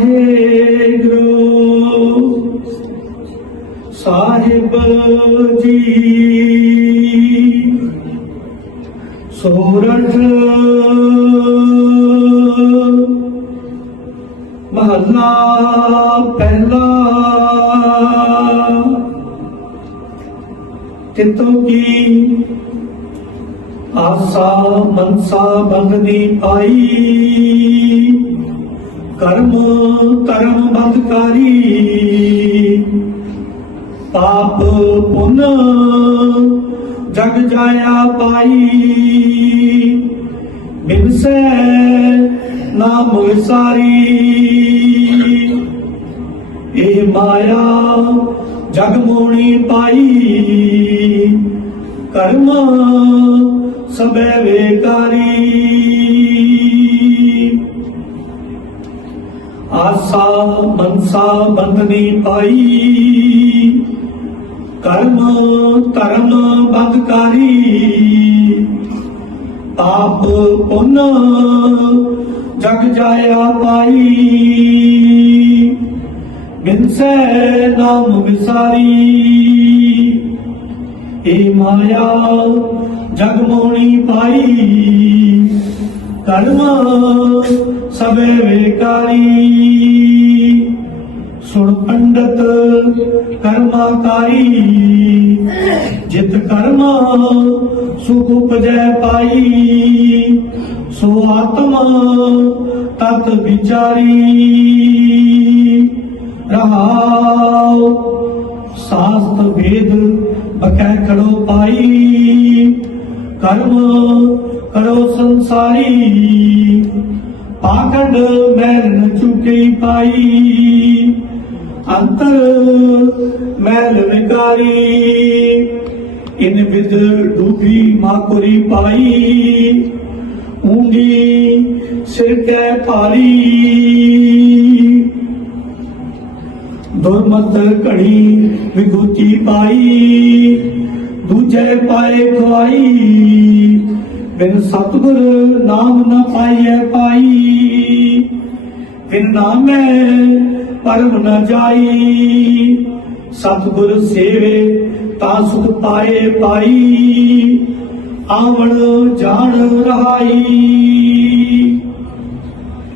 ਵਾਹਿਗੁਰੂ ਸਾਹਿਬ ਜੀ। ਸੋਰਠ। ਮਹੱਲਾ ਪਹਿਲਾ। ਤਿਤੋ ਕੀ? ਆਸਾ ਮਨਸਾ ਬੰਦਨੀ ਪਾਈ। ਕਰਮ ਕਰਮ ਬਦਕਾਰੀ ਪਾਪ ਪੁੰਨ, ਜਗ ਜਾਇਆ ਪਾਈ। ਬਿਨਸੈ ਨਾਮ ਵਿਸਾਰੀ। ਇਹ ਮਾਇਆ ਜਗ ਮੋਣੀ ਪਾਈ। ਕਰਮ ਸਬੈ ਵੇਕਾਰੀ। ਆਸਾ ਮਨਸਾ ਬੰਦਨੀ ਪਾਈ। ਕਰਮ ਧਰਮ ਬੰਦਕਾਰੀ ਆਪ ਪੁੰਨ ਜਗ ਜਾਇਆ ਪਾਈ। ਬਿਨਸੈ ਨਾਮ ਵਿਸਾਰੀ ਏ ਮਾਇਆ ਜਗ ਮੋਣੀ ਪਾਈ। ਕਰਮ ਸਬੇ ਵੇਕਾਰੀ। ਸੁਣ ਪੰਡਤ ਕਰਮਾਕਾਰੀ, ਜਿਤ ਕਰਮ ਸੁਖ ਉਪਜੈ ਪਾਈ। ਸੋ ਆਤਮਾ ਤਤ ਵਿਚਾਰੀ। ਰਹਾਉ ਸਾਸਤ ਭੇਦ ਬਕੈ ਕੜੋ ਪਾਈ। ਕਰਮ ਕਰੋ ਸੰਸਾਰੀ। ਪਾਕੜ ਮੈਲ ਚੁਕੀ ਪਾਈ। ਅੰਤਰ ਮੈਲ ਵਿਕਾਰੀ। ਇਨ ਵਿਦ ਡੂਬੀ ਮਾਕੁਰੀ ਪਾਈ। ਉਂਗੀ ਸਿਰ ਕੈ ਭਾਰੀ। ਦੁਰਮਤ ਘੜੀ ਵਿਗੂਤੀ ਪਾਈ। ਦੂਜੇ ਪਾਏ ਖਵਾਈ। ਬਿਨ ਸਤਗੁਰ ਨਾਮ ਨਾ ਪਾਈਐ ਪਾਈ ਬਿਨ ਨਾਮੈ ਪਰਮ ਨ ਜਾਈ। ਸਤਗੁਰ ਸੇਵੇ ਤਾਂ ਸੁਖ ਪਾਏ ਪਾਈ ਆਵਣ ਜਾਣ ਰਹਾਈ।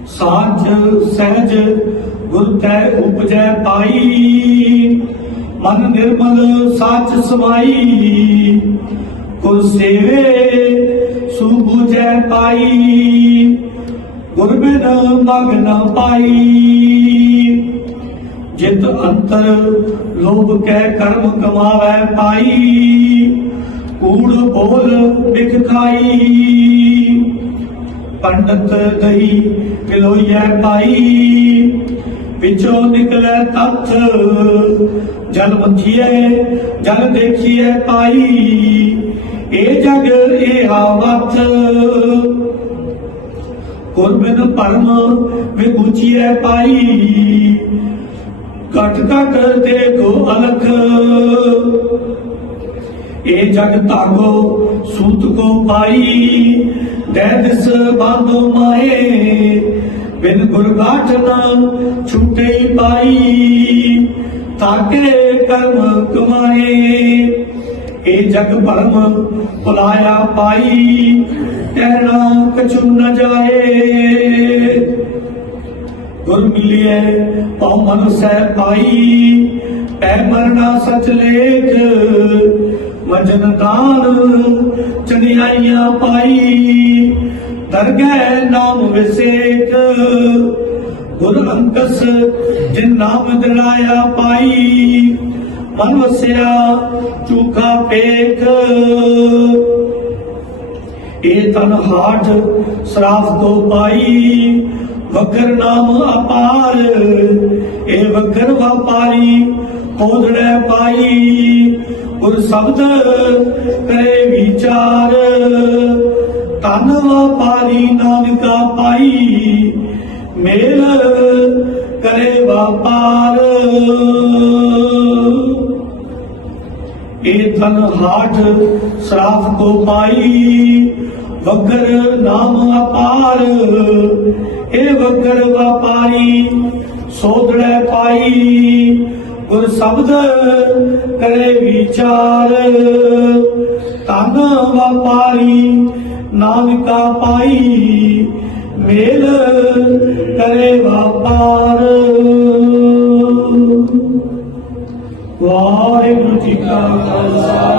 ਸਾਜ ਸਹਿਜ ਗੁਰ ਤੈ ਉਪਜੈ ਪਾਈ। ਮਨ ਨਿਰਮਲ ਸਾਚ ਸਮਾਈ। ਗੁਰ ਸੇਵੇ ਬੁਝੈ ਪਾਈ, ਗੁਰ ਮਗ ਨ ਪਾਈ। ਜਿਤ ਅੰਤਰ ਲੋਭ ਕੈ ਕਰਮ ਕਮਾਵੈ ਪਾਈ, ਕੂੜ ਬੋਲ ਬਿਖ ਖਾਈ। ਪੰਡਤ ਗਈ ਪਿਲੋਈਐ ਪਾਈ, ਵਿਚੋਂ ਨਿਕਲੈ ਤੱਥ, ਜਲ ਮਥੀਐ, ਜਲ ਦੇਖੀਏ ਪਾਈ। ਇਹ ਜਗ, ਇਹ ਹਾਵਤ ਗੁਰਬਿਨ ਪਰਮ ਵਿਗੂਚੀਐ ਪਾਈ। ਕਟ ਕਟ ਦੇਖੋ ਅਲਖ। ਇਹ ਜਗ ਤਾਗੋ ਸੂਤ ਕੋ ਪਾਈ। ਦੇ ਦਿਸ ਬਾਂਧੋ ਮਾਏ ਬਿਨ ਗੁਰਗਾਠ ਨਾ ਛੁਟੇ ਪਾਈ। ਤਾਕੇ ਕਰਮ ਕਮਾਏ। ਇਹ ਜਗ ਭਰਮ ਭੁਲਾਇਆ ਪਾਈ ਕਹਿਣਾ ਕਛੂ ਨ ਜਾਏ। ਗੁਰ ਮਿਲਿਐ ਪਉ ਮਨ ਸਹਿ ਪਾਈ, ਪੈ ਮਰਨਾ ਸਚ ਲੇਖ ਵਜਨ ਦਾਨ ਚੜਿਆਈਆਂ ਪਾਈ। ਦਰਗਹਿ ਨਾਮ ਵਿਸੇਕ ਗੁਰ ਅੰਕਸ ਜਿਨ ਨਾਮ ਦਿਲਾਇਆ ਪਾਈ। ਮਨ ਵਸਿਆ ਚੂਖਾ ਪੇਖ ਇਹ ਤਨ ਹਾਠ ਸਰਾਫ ਤੋਂ ਪਾਈ ਵਕਰ ਨਾਮ ਅਪਾਰ। ਇਹ ਵਕਰ ਵਪਾਰੀ ਕੋਦੜੈ ਪਾਈ। ਗੁਰ ਸ਼ਬਦ ਕਰੇ ਵਿਚਾਰ। ਤਨ ਵਪਾਰੀ ਨਾਨਕਾ ਪਾਈ, ਮੇਲ ਕਰੇ ਵਪਾਰ। ਇਹ ਤਨ ਹਾਠ ਸਰਾਫ ਕੋ ਪਾਈ। ਵਗਰ ਨਾਮ ਅਪਾਰ ਇਹ ਵਗਰ ਵਪਾਰੀ, ਸੋਧੜੈ ਪਾਈ। ਗੁਰ ਸ਼ਬਦ ਕਰੇ ਵਿਚਾਰ ਤਨ ਵਪਾਰੀ ਨਾਨਕਾ ਪਾਈ। ਮੇਲ ਕਰੇ ਵਪਾਰ। ਵਾਹਿਗੁਰੂ